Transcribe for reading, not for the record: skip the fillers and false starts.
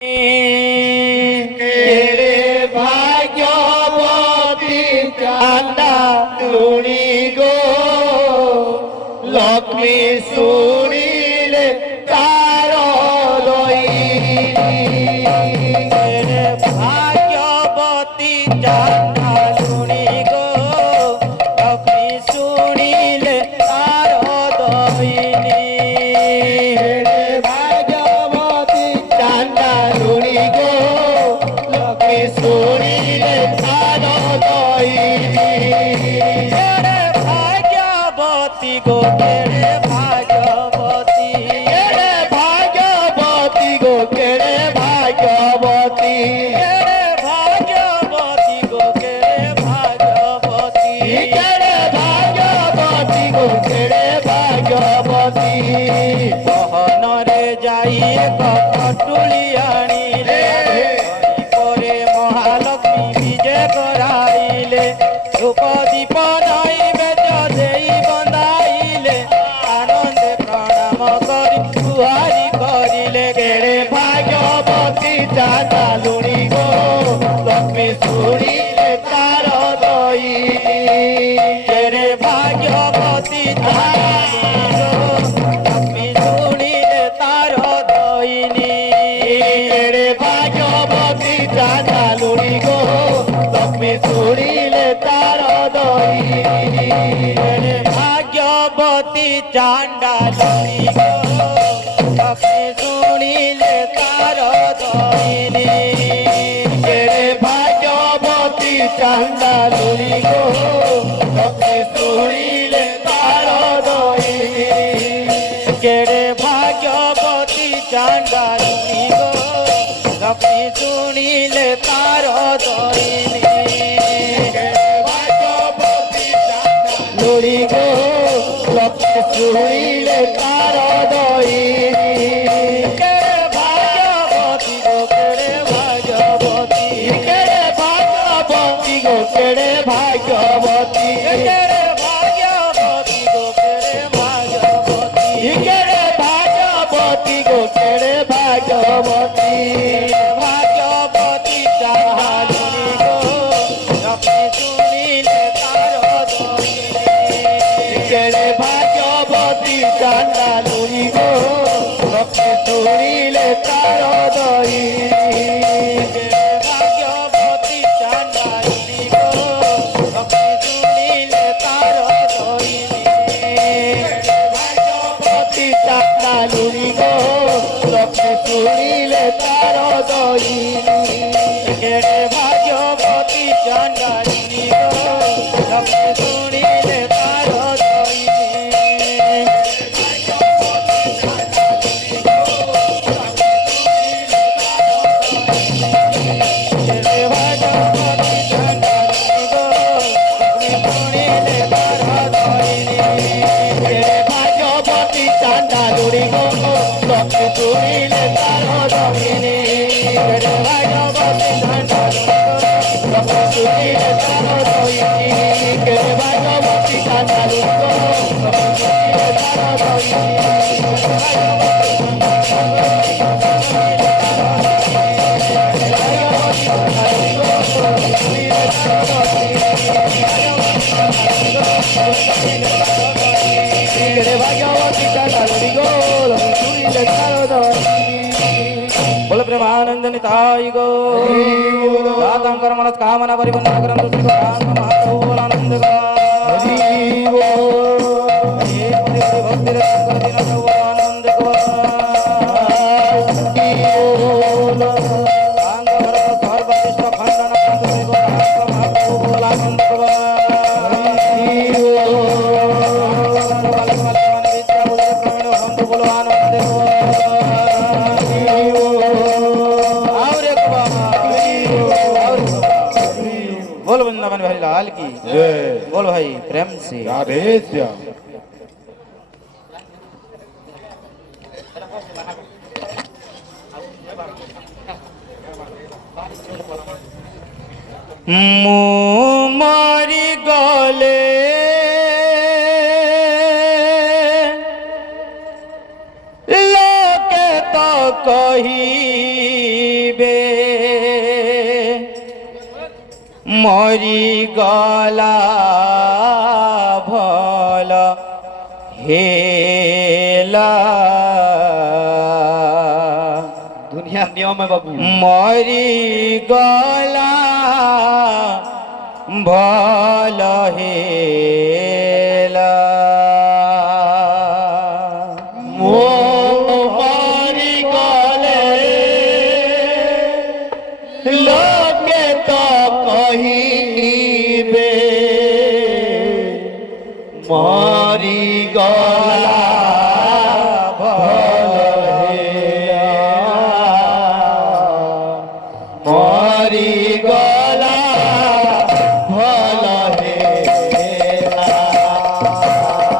কেড়ে ভাগ্যবতী চান্দা লুণি গো লক্ষ্মী শুনিলে তার দই কেড়ে ভাগ্যবতী চান্দা লুণি গো লক্ষ্মী শুনিলে তার দইনি শুনিলে তার দইনি কেড়ে ভাগ্যবতী গো কেড়ে ভাগ্যবতী কেড়ে ভাগ্যবতী গো কেড়ে ভাগ্যবতী কেড়ে ভাগ্যবতী গো কেড়ে ভাগ্যবতী কেড়ে ভাগ্যবতী গো কেড়ে ভাগ্যবতী বহনরে যাইয়ে কটুলি আনিলে করে মহালক্ষ্মী বিজে করাইলে ধূপ দীপ নৈবেদ্য দেই বন্দাইলে আনন্দে প্রণাম করি গুহারি করিলে কেড়ে ভাগ্যবতী চাঁদা লুণি গো লক্ষ্মী শুনিলে তার দই কেড়ে ভাগ্যবতী লক্ষ্মী শুনিলে তার দইনি কেড়ে ভাগ্যবতী চাঁদা লুণি গো লক্ষ্মী শুনিলে তার দই কেড়ে ভাগ্যবতী চাণ্ডালুনি গো লক্ষ্মী শুনিলে তার দইনি কেড়ে ভাগ্যবতী চাঁদা লুণি গো লক্ষ্মী শুনিলে তার দই কেড়ে ভাগ্যবতী চাণ্ডালুনি গো লক্ষ্মী শুনিলে তার দইনি লুড়ি গো লক্ষ্মী শুনিলে তার দই কেড়ে ভাগ্যবতী গো কেড়ে ভাগ্যবতী কেড়ে ভাগ্যবতী গো কেড়ে ভাগ্যবতী কেড়ে ভাগ্যবতী গো কেড়ে ভাগ্যবতী কেড়ে ভাগ্যবতী গো কেড়ে ভাগ্যবতী ভাগ্যবতী চাহালুনি গো লক্ষ্মী শুনিলে তার দইনি কেড়ে ভাগ্যবতী চাঁদা লুড়ি গো লক্ষ্মী শুনিলে তার দই কেড়ে ভাগ্যবতী চাণ্ডালুনি গো লক্ষ্মী শুনিলে তার দইনি ভাগ্যবতী চাঁদা লুড়ি গো লক্ষ্মী শুনিলে তার দই কেড়ে ভাগ্যবতী চাণ্ডালুনি গো লক্ষ্মী শুনিলে তার দইনি কেড়ে ভাগ্যবতী চাণ্ডালুনি গো লক্ষ্মী শুনিলে তার দইনি কেড়ে ভাগ্যবতী চাঁদা লুড়ি গো লক্ষ্মী শুনিলে তার দই কেড়ে ভাগ্যবতী চাণ্ডালুনি গো লক্ষ্মী শুনিলে তার দই কেড়ে ভাগ্যবতী চাঁদা লুড়ি গো লক্ষ্মী শুনিলে তার দই কেড়ে ভাগ্যবতী চাঁদা লুড়ি গো লক্ষ্মী শুনিলে তার দই बोल प्रेमानंद निताय गो दातांकर मनस कामना परिपूर्ण करंतु श्री भगवान महाप्रभु बोलानंद गो हे पुण्य भक्ति रत्न दिन प्रभु आनंद गो सांग भरत सर्वश्रेष्ठ खंडन करंतु श्री भगवान महाप्रभु बोलानंद गो बोलो आनंद गो बोल वृंदावन भाई लाल की बोल भाई प्रेम से मरी गले लोके तो कही মরি গলা ভল হেলা দুনিয়ার নিয়মে বাবু মরি গলা ভল হে